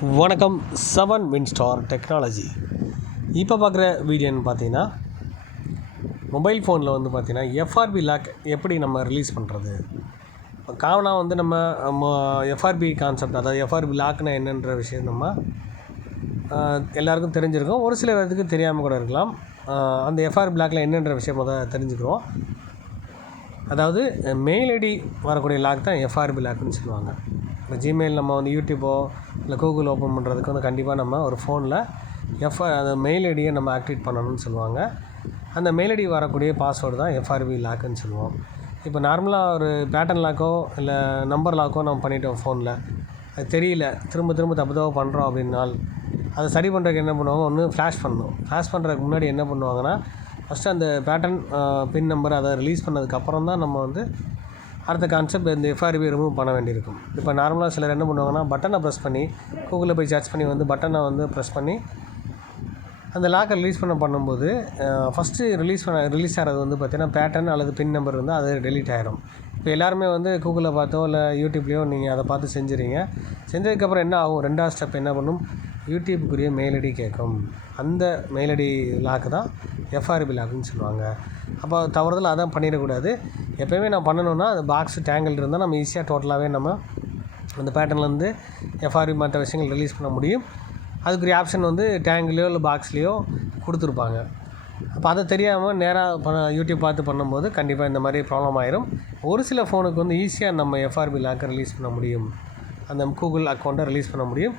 வணக்கம். 7 Winstar technology. இப்போ பார்க்குற வீடியோன்னு பார்த்தீங்கன்னா, மொபைல் ஃபோனில் வந்து பார்த்திங்கன்னா எஃப்ஆர்பி லாக் எப்படி நம்ம ரிலீஸ் பண்ணுறது. காமனாக வந்து நம்ம எஃப்ஆர்பி கான்செப்ட், அதாவது எஃப்ஆர்பி லாக்னா என்னன்ற விஷயம் நம்ம எல்லாருக்கும் தெரிஞ்சிருக்கும். ஒரு சில பேருக்கு தெரியாமல் கூட இருக்கலாம். அந்த எஃப்ஆர்பி லாக்கில் என்னன்ற விஷயம் தெரிஞ்சுக்கிறோம். அதாவது மெயில் ஐடி வரக்கூடிய லாக் தான் எஃப்ஆர்பி லாக்னு சொல்லுவாங்க. இப்போ ஜிமெயில் நம்ம வந்து யூடியூப்போ இல்லை கூகுள் ஓப்பன் பண்ணுறதுக்கு வந்து கண்டிப்பாக நம்ம ஒரு ஃபோனில் அந்த மெயில் ஐடியை நம்ம ஆக்டிவேட் பண்ணணும்னு சொல்லுவாங்க. அந்த மெயில் ஐடி வரக்கூடிய பாஸ்வேர்டு தான் எஃப்ஆர்பி லாக்குன்னு சொல்லுவோம். இப்போ நார்மலாக ஒரு பேட்டர்ன் லாக்கோ இல்லை நம்பர் லாக்கோ நம்ம பண்ணிட்டோம் ஃபோனில், அது தெரியல, திரும்ப தப்பு பண்ணுறோம் அப்படின்னால் அதை சரி பண்ணுறதுக்கு என்ன பண்ணுவாங்க, ஒன்று ஃப்ளாஷ் பண்ணணும். ஃப்ளாஷ் பண்ணுறதுக்கு முன்னாடி என்ன பண்ணுவாங்கன்னா, ஃபஸ்ட்டு அந்த பேட்டர்ன் பின் நம்பர் அதை ரிலீஸ் பண்ணதுக்கப்புறம் தான் நம்ம வந்து அடுத்த கான்செப்ட் இந்த எஃப்ஆர்பி ரிமூவ் பண்ண வேண்டியிருக்கும். இப்போ நார்மலாக சிலர் என்ன பண்ணுவாங்கன்னா, பட்டனை ப்ரெஸ் பண்ணி கூகுளில் போய் சர்ச் பண்ணி வந்து பட்டனை வந்து ப்ரெஸ் பண்ணி அந்த லாக்கை ரிலீஸ் பண்ணும்போது ஃபஸ்ட்டு ரிலீஸ் ஆகிறது வந்து பார்த்திங்கன்னா பேட்டர்ன் அல்லது பின் நம்பர் வந்து அது டெலீட் ஆகிடும். இப்போ எல்லாருமே வந்து கூகுளில் பார்த்தோ இல்லை யூடியூப்லேயோ நீங்கள் அதை பார்த்து செஞ்சுறீங்க. செஞ்சதுக்கப்புறம் என்ன ஆகும், ரெண்டாவது ஸ்டெப் என்ன பண்ணும், யூடியூப்புக்குரிய மெயில் ஐடி கேட்கும். அந்த மெயில் ஐடி லாக்கு தான் எஃப்ஆர்பி லாக்குன்னு சொல்லுவாங்க. அப்போ தவறுதல் அதான் பண்ணிடக்கூடாது. எப்போயுமே நான் பண்ணணுன்னா அந்த பாக்ஸ் டேங்கிள் இருந்தால் நம்ம ஈஸியாக டோட்டலாகவே நம்ம அந்த பேட்டர்ன்லேருந்து எஃப்ஆர்பி மற்ற விஷயங்கள் ரிலீஸ் பண்ண முடியும். அதுக்குரிய ஆப்ஷன் வந்து டேங்கிலையோ இல்லை பாக்ஸ்லேயோ கொடுத்துருப்பாங்க. அப்போ அதை தெரியாமல் நேராக யூடியூப் பார்த்து பண்ணும்போது கண்டிப்பாக இந்த மாதிரி ப்ராப்ளம் ஆயிரும். ஒரு சில ஃபோனுக்கு வந்து ஈஸியாக நம்ம எஃப்ஆர்பி லாக்கை ரிலீஸ் பண்ண முடியும், அந்த கூகுள் அக்கௌண்ட்டை ரிலீஸ் பண்ண முடியும்.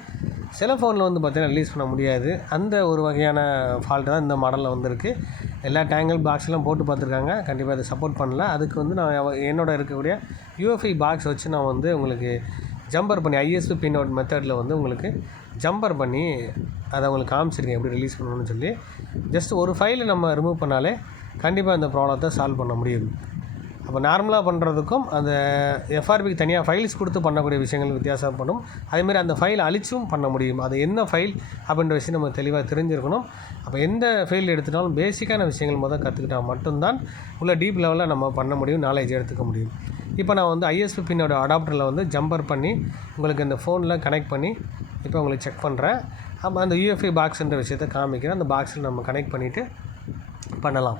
சில ஃபோனில் வந்து பார்த்திங்கன்னா ரிலீஸ் பண்ண முடியாது. அந்த ஒரு வகையான ஃபால்ட்டு தான் இந்த மாடலில் வந்துருக்கு. எல்லா டேங்கிள் பாக்ஸ்லாம் போட்டு பார்த்துருக்காங்க, கண்டிப்பாக அதை சப்போர்ட் பண்ணல. அதுக்கு வந்து நான் என்னோட இருக்கக்கூடிய யூஎஃப்ஐ பாக்ஸ் வச்சு நான் வந்து உங்களுக்கு ஜம்பர் பண்ணி ஐஎஸ்பி பின்அவுட் மெத்தடில் வந்து உங்களுக்கு ஜம்பர் பண்ணி அதை உங்களுக்கு காமிச்சிருக்கேன் எப்படி ரிலீஸ் பண்ணணும்னு சொல்லி. ஜஸ்ட் ஒரு ஃபைலை நம்ம ரிமூவ் பண்ணாலே கண்டிப்பாக அந்த ப்ராப்ளத்தை சால்வ் பண்ண முடியும். அப்போ நார்மலாக பண்ணுறதுக்கும் அந்த எஃப்ஆர்பிக்கு தனியாக ஃபைல்ஸ் கொடுத்து பண்ணக்கூடிய விஷயங்கள் வித்தியாசப்படும். அதேமாதிரி அந்த ஃபைல் அழிச்சும் பண்ண முடியும். அது என்ன ஃபைல் அப்படின்ற விஷயம் நம்ம தெளிவாக தெரிஞ்சிருக்கணும். அப்போ எந்த ஃபைல் எடுத்துட்டாலும் பேசிக்கான விஷயங்கள் கற்றுக்கிட்டால் மட்டும்தான் உள்ள டீப் லெவலில் நம்ம பண்ண முடியும், நாலேஜ் எடுத்துக்க முடியும். இப்போ நான் வந்து ஐஎஸ்பி பின்னோட அடாப்டரில் வந்து ஜம்பர் பண்ணி உங்களுக்கு இந்த ஃபோனில் கனெக்ட் பண்ணி இப்போ உங்களுக்கு செக் பண்ணுறேன். அப்போ அந்த யூஎஃப்ஐ பாக்ஸ்ன்ற விஷயத்தை காமிக்கிறேன். அந்த பாக்ஸில் நம்ம கனெக்ட் பண்ணிவிட்டு பண்ணலாம்.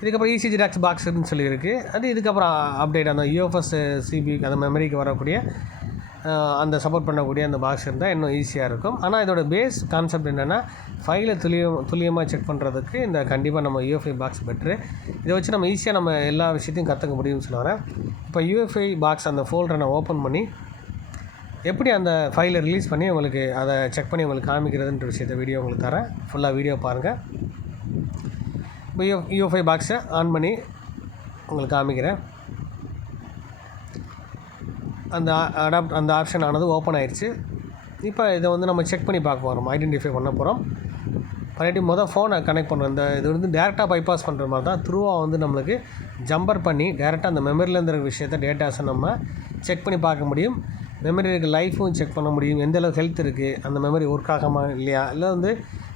இதுக்கப்புறம் இசிஜி டாக்ஸ் பாக்ஸ்ன்னு சொல்லியிருக்கு. அது இதுக்கப்புறம் அப்டேட் அந்த யூஎஃப்எஸ் சிபி அந்த மெமரிக்கு வரக்கூடிய அந்த சப்போர்ட் பண்ணக்கூடிய அந்த பாக்ஸ் இருந்தால் இன்னும் ஈஸியாக இருக்கும். ஆனால் இதோட பேஸ் கான்செப்ட் என்னென்னா, ஃபைலை துல்லியமாக செக் பண்ணுறதுக்கு இந்த கண்டிப்பாக நம்ம யூஎஃப்ஐ பாக்ஸ் பெட்ரு. இதை வச்சு நம்ம ஈஸியாக நம்ம எல்லா விஷயத்தையும் கற்றுக்க முடியும்னு சொல்லுவாங்க. இப்போ யூஎஃப்ஐ பாக்ஸ் அந்த ஃபோல்டரை நான் ஓப்பன் பண்ணி எப்படி அந்த ஃபைலை ரிலீஸ் பண்ணி உங்களுக்கு அதை செக் பண்ணி உங்களுக்கு காமிக்கிறதுன்ற விஷயத்தை வீடியோ உங்களுக்கு தரேன். ஃபுல்லாக வீடியோ பாருங்கள். இப்போ யூஎஃப்ஐ பாக்ஸை ஆன் பண்ணி உங்களுக்கு காமிக்கிறேன். அந்த ஆப்ஷன் ஆனது ஓப்பன் ஆயிடுச்சு. இப்போ இதை வந்து நம்ம செக் பண்ணி பார்க்க போகிறோம், ஐடென்டிஃபை பண்ண போகிறோம். பண்ணிவிட்டு ஃபோனை கனெக்ட் பண்ணுறோம். இது வந்து டேரெக்டாக பைபாஸ் பண்ணுற மாதிரி தான். த்ரூவாக வந்து நம்மளுக்கு ஜம்பர் பண்ணி டேரெக்டாக அந்த மெமரியில் இருக்கிற விஷயத்தை டேட்டாஸை நம்ம செக் பண்ணி பார்க்க முடியும். மெமரி இருக்க லைஃப்பும் செக் பண்ண முடியும். எந்தளவுக்கு ஹெல்த் இருக்குது, அந்த மெமரி ஒர்க் ஆகாமா இல்லையா, இல்லை வந்து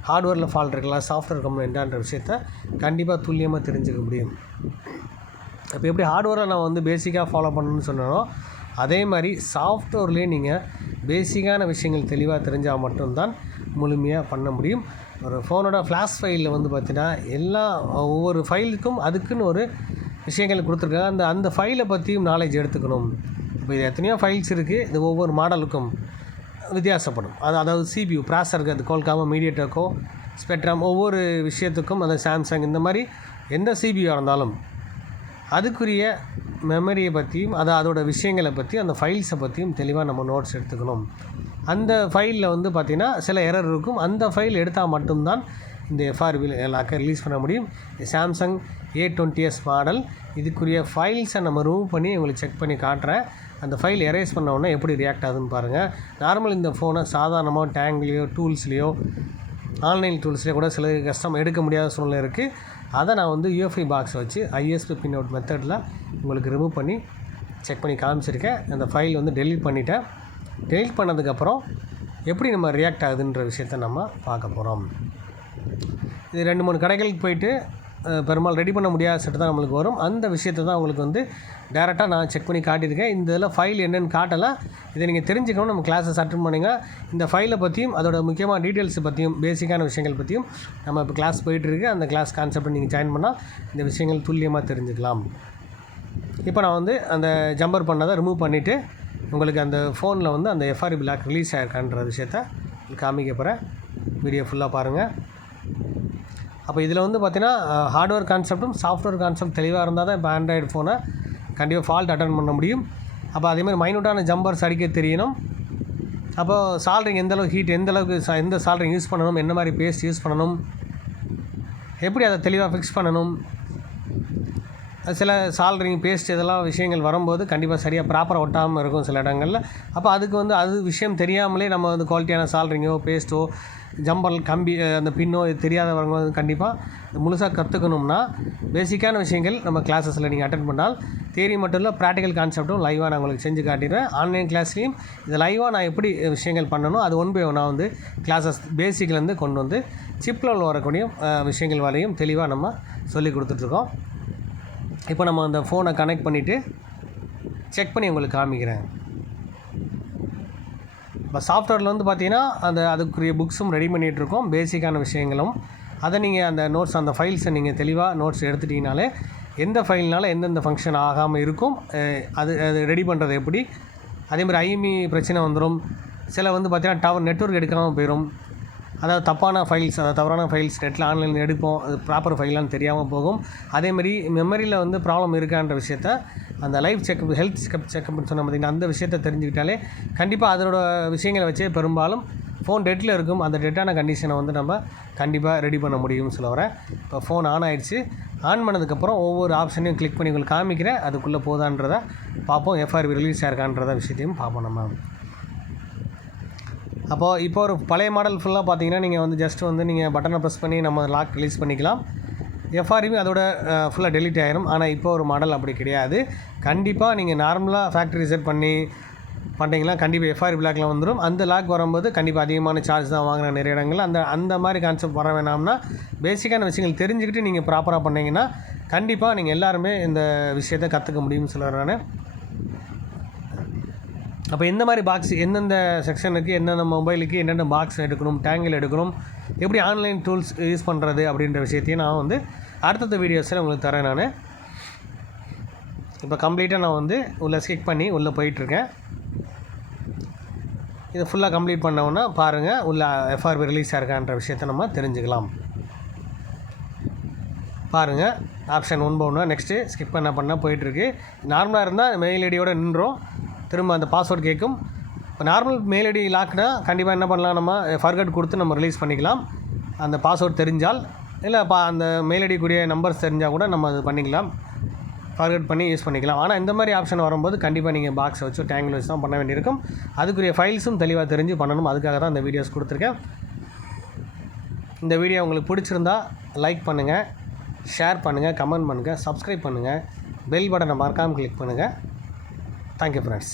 ஹார்ட்வேரில் ஃபால்ட் இருக்கலாம், சாஃப்ட்வேர் கம்ப்ளைண்ட்டான்ற விஷயத்த கண்டிப்பாக துல்லியமாக தெரிஞ்சுக்க முடியும். இப்போ எப்படி ஹார்ட்வேரில் நான் வந்து பேசிக்காக ஃபாலோ பண்ணணும்னு சொன்னாலும், அதே மாதிரி சாஃப்ட்வேர்லேயே நீங்கள் பேசிக்கான விஷயங்கள் தெளிவாக தெரிஞ்சால் மட்டும்தான் முழுமையாக பண்ண முடியும். ஒரு ஃபோனோட ஃப்ளாஷ் ஃபைலில் வந்து பார்த்திங்கன்னா ஒவ்வொரு ஃபைலுக்கும் அதுக்குன்னு ஒரு விஷயங்கள் கொடுத்துருக்காங்க. அந்த ஃபைலை பற்றியும் நாலேஜ் எடுத்துக்கணும். இப்போ இது எத்தனையோ ஃபைல்ஸ் இருக்குது, இது ஒவ்வொரு மாடலுக்கும் வித்தியாசப்படும். அதாவது சிபியூ ப்ராசருக்கு, அது கோல்காமோ மீடியாடெக்கோ ஸ்பெக்ட்ரம், ஒவ்வொரு விஷயத்துக்கும் அந்த சாம்சங் இந்த மாதிரி எந்த சிபியூவாக இருந்தாலும் அதுக்குரிய மெமரியை பற்றியும் அதோட விஷயங்களை பற்றி அந்த ஃபைல்ஸை பற்றியும் தெளிவாக நம்ம நோட்ஸ் எடுத்துக்கணும். அந்த ஃபைலில் வந்து பார்த்திங்கன்னா சில எரர் இருக்கும். அந்த ஃபைல் எடுத்தால் மட்டும்தான் இந்த எஃப்ஆர்பி லாக்கை ரிலீஸ் பண்ண முடியும். சாம்சங் A20s மாடல், இதுக்குரிய ஃபைல்ஸை நம்ம ரிமூவ் பண்ணி உங்களுக்கு செக் பண்ணி காட்டுறேன். அந்த ஃபைல் எரேஸ் பண்ணோன்னா எப்படி ரியாக்ட் ஆகுதுன்னு பாருங்கள். நார்மல் இந்த ஃபோனை சாதாரணமாக டேங்க்லேயோ டூல்ஸ்லேயோ ஆன்லைன் டூல்ஸ்லேயோ கூட சில கஷ்டம் எடுக்க முடியாத சூழ்நிலை இருக்குது. அதை நான் வந்து யூஎஃப்ஐ பாக்ஸ் வச்சு ஐஎஸ்பி பின்அவுட் மெத்தடில் உங்களுக்கு ரிமூவ் பண்ணி செக் பண்ணி காமிச்சிருக்கேன். அந்த ஃபைல் வந்து டெலீட் பண்ணிட்டேன். டெலீட் பண்ணதுக்கப்புறம் எப்படி நம்ம ரியாக்ட் ஆகுதுன்ற விஷயத்த நம்ம பார்க்க போகிறோம். இது 2-3 கடைகளுக்கு போயிட்டு பெரும்பாலும் ரெடி பண்ண முடியாத செட்டு தான் நம்மளுக்கு வரும். அந்த விஷயத்தை தான் உங்களுக்கு வந்து டேரெக்டாக நான் செக் பண்ணி காட்டியிருக்கேன். இந்த இதில் ஃபைல் என்னென்னு காட்டலாம். இதை நீங்கள் தெரிஞ்சுக்கணும். நம்ம கிளாஸஸ் அட்டெண்ட் பண்ணுங்க. இந்த ஃபைலை பற்றியும் அதோட முக்கியமான டீட்டெயில்ஸ் பற்றியும் பேசிக்கான விஷயங்கள் பற்றியும் நம்ம இப்போ கிளாஸ் போயிட்டுருக்கு. அந்த கிளாஸ் கான்செப்டை நீங்கள் ஜாயின் பண்ணால் இந்த விஷயங்கள் துல்லியமாக தெரிஞ்சுக்கலாம். இப்போ நான் வந்து அந்த ஜம்பர் பண்ணதை ரிமூவ் பண்ணிவிட்டு உங்களுக்கு அந்த ஃபோனில் வந்து அந்த எஃப்ஆர்பி பிளாக் ரிலீஸ் ஆகிருக்கான்ற விஷயத்த காமிக்க போகிறேன். வீடியோ ஃபுல்லாக பாருங்கள். அப்போ இதில் வந்து பார்த்திங்கன்னா ஹார்ட்வேர் கான்செப்ட்டும் சாஃப்ட்வேர் கான்செப்ட் தெளிவாக இருந்தால் தான் இப்போ ஆண்ட்ராய்டு ஃபோனை கண்டிப்பாக ஃபால்ட் அட்டன் பண்ண முடியும். அப்போ அதேமாதிரி மைனூட்டான ஜம்பர்ஸ் அடிக்க தெரியணும். அப்போது சால்ட்ரிங் எந்தளவுக்கு ஹீட், எந்தளவுக்கு எந்த சால்ட்ரிங் யூஸ் பண்ணணும், என்ன மாதிரி பேஸ்ட் யூஸ் பண்ணணும், எப்படி அதை தெளிவாக ஃபிக்ஸ் பண்ணணும், சில சால்ட்ரிங் பேஸ்ட் இதெல்லாம் விஷயங்கள் வரும்போது கண்டிப்பாக சரியாக ப்ராப்பராக ஒட்டாமல் இருக்கும் சில இடங்களில். அப்போ அதுக்கு வந்து அது விஷயம் தெரியாமலே நம்ம வந்து குவாலிட்டியான சால்ட்ரிங்கோ பேஸ்ட்டோ ஜம்பர் கம்பி அந்த பின்னோ தெரியாதவங்க வந்து கண்டிப்பாக முழுசாக கற்றுக்கணும்னா பேசிக்கான விஷயங்கள் நம்ம கிளாஸஸில் நீங்கள் அட்டென்ட் பண்ணால் தியரி மட்டும் இல்லை ப்ராக்டிக்கல் கான்செப்ட்டும் லைவாக நான் உங்களுக்கு செஞ்சு காட்டிடுறேன். ஆன்லைன் கிளாஸ்லேயும் இது லைவாக நான் எப்படி விஷயங்கள் பண்ணணும் அது ஒன் பை ஒன்னாக வந்து கிளாஸஸ் பேசிக்லேருந்து கொண்டு வந்து சிப்பில் வரக்கூடிய விஷயங்கள் வரையும் தெளிவாக நம்ம சொல்லி கொடுத்துட்ருக்கோம். இப்போ நம்ம அந்த ஃபோனை கனெக்ட் பண்ணிவிட்டு செக் பண்ணி உங்களுக்கு காமிக்கிறேன். இப்போ சாஃப்ட்வேரில் வந்து பார்த்திங்கன்னா அதுக்குரிய புக்ஸும் ரெடி பண்ணிகிட்ருக்கோம். பேசிக்கான விஷயங்களும் அதை நீங்கள் அந்த நோட்ஸ் அந்த ஃபைல்ஸை நீங்கள் தெளிவாக நோட்ஸ் எடுத்துட்டிங்கனாலே எந்த ஃபைல்னால எந்தெந்த ஃபங்க்ஷன் ஆகாமல் இருக்கும், அது ரெடி பண்ணுறது எப்படி. அதேமாதிரி ஐஎம்இ பிரச்சனை வந்துடும். சில வந்து பார்த்திங்கன்னா நெட்வொர்க் எடுக்காமல் போயிடும். அதாவது தப்பான ஃபைல்ஸ், தவறான ஃபைல்ஸ் நெட்டில் ஆன்லைனில் எடுப்போம், அது ப்ராப்பர் ஃபைலான்னு தெரியாமல் போகும். அதேமாதிரி மெமரியில் வந்து ப்ராப்ளம் இருக்கான்ற விஷயத்த அந்த லைஃப் செக்அப் ஹெல்த் செக்அப்னு சொன்ன பார்த்திங்கன்னா அந்த விஷயத்தை தெரிஞ்சுக்கிட்டாலே கண்டிப்பாக அதோட விஷயங்களை வச்சே பெரும்பாலும் ஃபோன் டெட்டில் இருக்கும். அந்த டெட்டான கண்டிஷனை வந்து நம்ம கண்டிப்பாக ரெடி பண்ண முடியும்னு சொல்ல வரேன். இப்போ ஃபோன் ஆன் ஆகிடுச்சு. ஆன் பண்ணதுக்கப்புறம் ஒவ்வொரு ஆப்ஷனையும் கிளிக் பண்ணி உங்களுக்கு காமிக்கிறேன். அதுக்குள்ளே போதான்றதை பார்ப்போம். எஃப்ஆர்பி ரிலீஸ் ஆயிருக்கான்றத விஷயத்தையும் பார்ப்போம் நம்ம. அப்போது இப்போ ஒரு பழைய மாடல் ஃபுல்லாக பார்த்தீங்கன்னா நீங்கள் வந்து ஜஸ்ட் வந்து நீங்கள் பட்டனை ப்ரெஸ் பண்ணி நம்ம லாக் ரிலீஸ் பண்ணிக்கலாம். எஃப்ஆர்பி அதோட ஃபுல்லாக டெலிட் ஆகிரும். ஆனால் இப்போ ஒரு மாடல் அப்படி கிடையாது. கண்டிப்பாக நீங்கள் நார்மலாக ஃபேக்ட்ரி செட் பண்ணி பண்ணிங்கன்னா கண்டிப்பாக எஃப்ஆர்பி பிளாக்ல வந்துடும். அந்த லாக் வரும்போது கண்டிப்பாக அதிகமான சார்ஜ் தான் வாங்குகிற நிறைய இடங்கள். அந்த மாதிரி கான்செப்ட் வர வேணாம்னா பேசிக்கான விஷயங்கள் தெரிஞ்சுக்கிட்டு நீங்கள் ப்ராப்பராக பண்ணிங்கன்னா கண்டிப்பாக நீங்கள் எல்லாருமே இந்த விஷயத்தை கற்றுக்க முடியும்னு சொல்கிறேன் நான். அப்போ எந்த மாதிரி பாக்ஸ் எந்தெந்த செக்ஷனுக்கு என்னென்ன மொபைலுக்கு என்னென்ன பாக்ஸ் எடுக்கணும், டேங்கில் எடுக்கணும், எப்படி ஆன்லைன் டூல்ஸ் யூஸ் பண்ணுறது அப்படின்ற விஷயத்தையும் நான் வந்து அடுத்தடுத்த வீடியோஸில் உங்களுக்கு தரேன். நான் இப்போ கம்ப்ளீட்டாக நான் வந்து உள்ளே ஸ்கிக் பண்ணி உள்ளே போயிட்டுருக்கேன். இதை ஃபுல்லாக கம்ப்ளீட் பண்ணோன்னா பாருங்கள் உள்ள எஃப்ஆர்பி ரிலீஸ் ஆயிருக்கான்ற விஷயத்தை நம்ம தெரிஞ்சுக்கலாம். பாருங்கள் ஆப்ஷன் 1 by 1 நெக்ஸ்ட்டு ஸ்கிப் பண்ண போயிட்டுருக்கு. நார்மலாக இருந்தால் மெயில் ஐடியோடு நின்றோம். திரும்ப அந்த பாஸ்வேர்டு கேட்கும். இப்போ நார்மல் மெயில் ஐடி லாக்னா கண்டிப்பாக என்ன பண்ணலாம், நம்ம ஃபர்கட் கொடுத்து நம்ம ரிலீஸ் பண்ணிக்கலாம். அந்த பாஸ்வேர்டு தெரிஞ்சால் இல்லை அந்த மெயில் ஐடிக்குரிய நம்பர்ஸ் தெரிஞ்சால் கூட நம்ம அது பண்ணிக்கலாம், ஃபர்கட் பண்ணி யூஸ் பண்ணிக்கலாம். ஆனால் இந்த மாதிரி ஆப்ஷன் வரும்போது கண்டிப்பாக நீங்கள் பாக்ஸை வச்சு டேங்கில் வச்சு தான் பண்ண வேண்டியிருக்கும். அதுக்குரிய ஃபைல்ஸும் தெளிவாக தெரிஞ்சு பண்ணணும். அதுக்காக தான் இந்த வீடியோஸ் கொடுத்துருக்கேன். இந்த வீடியோ உங்களுக்கு பிடிச்சிருந்தா லைக் பண்ணுங்கள், ஷேர் பண்ணுங்கள், கமெண்ட் பண்ணுங்கள், சப்ஸ்கிரைப் பண்ணுங்கள், பெல் பட்டனை மறக்காமல் கிளிக் பண்ணுங்கள். Thank you friends.